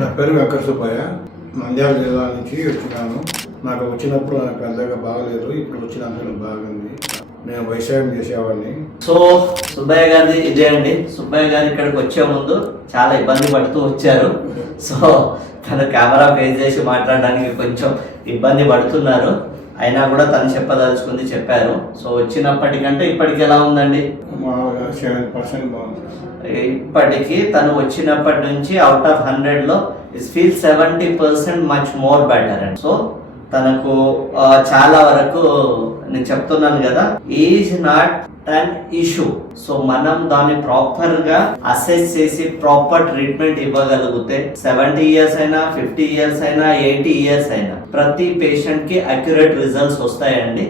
నా పేరు వెంకట సుబ్బయ్య, నంద్యాల జిల్లా నుంచి వచ్చినాను. నాకు వచ్చినప్పుడు నాకు పెద్దగా బాగలేదు, ఇప్పుడు వచ్చినందుకు బాగుంది. నేను వ్యవసాయం చేసేవాడిని. సో సుబ్బయ్య గారిది ఇదే అండి. సుబ్బయ్య గారు ఇక్కడికి వచ్చే ముందు చాలా ఇబ్బంది పడుతూ వచ్చారు. సో తను కెమెరా ఫేస్ చేసి మాట్లాడడానికి కొంచెం ఇబ్బంది పడుతున్నారు. అయినా కూడా తను చెప్పదలుచుకుంది చెప్పారు. సో వచ్చినప్పటికంటే ఇప్పటికి ఎలా ఉందండి? మామూలుగా 7% బాగుంది. ఇప్పటికి తను వచ్చినప్పటి నుంచి అవుట్ ఆఫ్ 100లో it feel 70% much more better and so తనకు చాలా వరకు నేను చెప్తున్నాను కదా, is not an issue. So మనం దాన్ని ప్రాపర్ గా అసెస్ చేసి ప్రాపర్ ట్రీట్మెంట్ ఇవ్వగలిగితే 70 ఇయర్స్ అయినా 50 ఇయర్స్ అయినా 80 ఇయర్స్ అయినా ప్రతి పేషెంట్ కి అక్యురేట్ రిజల్ట్స్ వస్తాయండి.